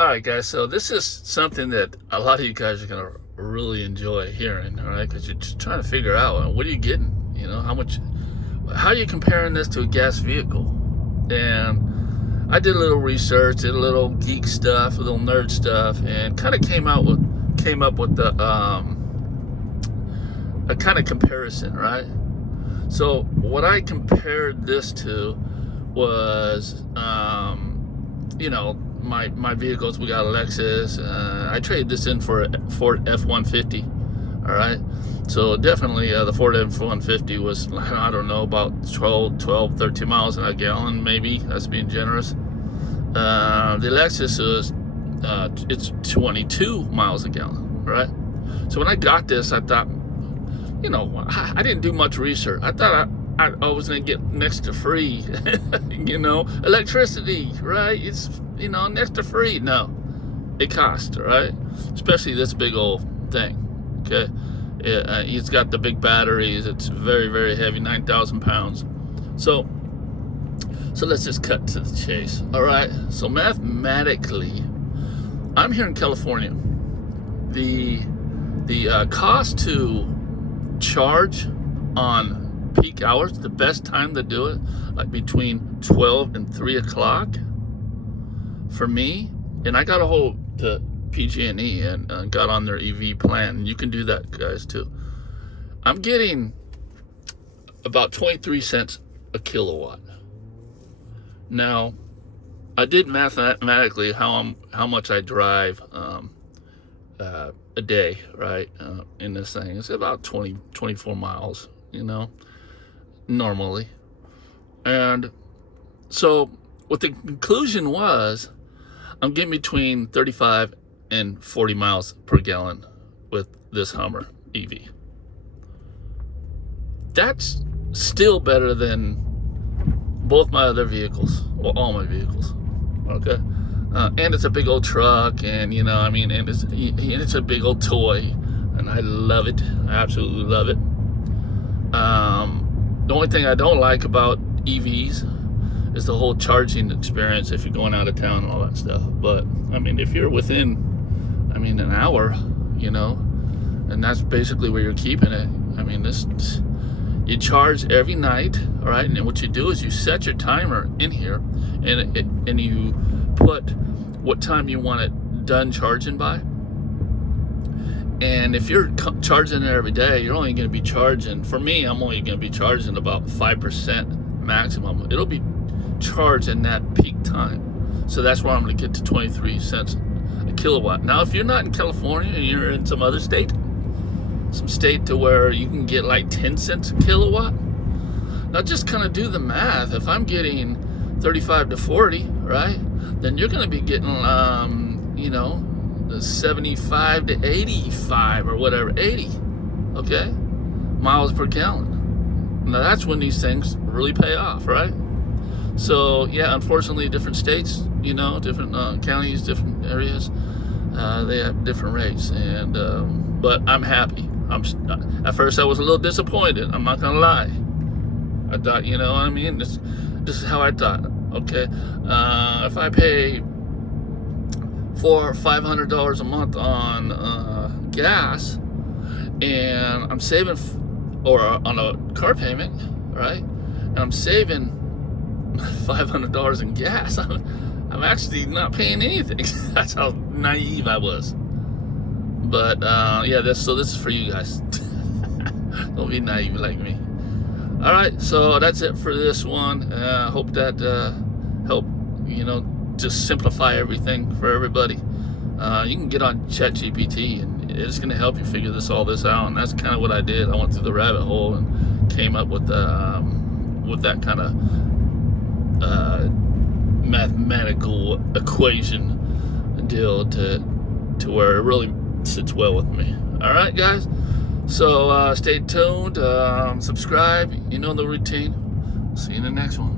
All right, guys, so this is something that a lot of you guys are going to really enjoy hearing, all right, because you're just trying to figure out, what are you getting, how are you comparing this to a gas vehicle? And I did a little research, did a little geek stuff, a little nerd stuff, and kind of came up with the a kind of comparison, right? So what I compared this to was my vehicles. We got a Lexus. I traded this in for a Ford F-150. All right, so definitely the Ford F-150 was, I don't know, about 13 miles a gallon, maybe. That's being generous. The Lexus was it's 22 miles a gallon, right? So when I got this, I thought, I didn't do much research. I thought I was gonna get next to free, electricity, right? It's, next to free. No, it costs, right? Especially this big old thing, okay? It's got the big batteries. It's very, very heavy, 9,000 pounds. So let's just cut to the chase, all right? So mathematically, I'm here in California. The cost to charge on peak hours, the best time to do it, like between 12 and 3 o'clock for me, and I got a hold to PG&E and got on their EV plan, and you can do that, guys, too. I'm getting about 23 cents a kilowatt. Now, I did mathematically how much I drive a day, right, in this thing. It's about 24 miles, normally. And so what the conclusion was, I'm getting between 35 and 40 miles per gallon with this Hummer EV. That's still better than both my other vehicles, or all my vehicles, okay? And it's a big old truck, and and it's a big old toy, and I love it. I absolutely love it. The only thing I don't like about EVs is the whole charging experience if you're going out of town and all that stuff. But if you're within, an hour, and that's basically where you're keeping it. You charge every night, all right? And what you do is you set your timer in here, and you put what time you want it done charging by. And if you're charging it every day, you're only going to be charging, for me, I'm only going to be charging about 5% maximum. It'll be charged in that peak time. So that's where I'm going to get to 23 cents a kilowatt. Now, if you're not in California and you're in some other state, to where you can get like 10 cents a kilowatt, now just kind of do the math. If I'm getting 35 to 40, right, then you're going to be getting, the 75 to 85 or whatever, 80, okay, miles per gallon. Now that's when these things really pay off, right? So yeah, unfortunately, different states, different counties, different areas, they have different rates, and but I'm happy. At first I was a little disappointed, I'm not gonna lie. I thought, this is how I thought. Okay, if I pay $500 a month on gas, and I'm saving, or on a car payment, right, and I'm saving $500 in gas, I'm actually not paying anything. That's how naive I was. But yeah, this is for you guys. Don't be naive like me. All right, so that's it for this one. Hope that helped, just simplify everything for everybody. You can get on ChatGPT, and it's going to help you figure all this out. And that's kind of what I did. I went through the rabbit hole and came up with that kind of mathematical equation deal to where it really sits well with me. All right, guys. So stay tuned, subscribe. You know the routine. See you in the next one.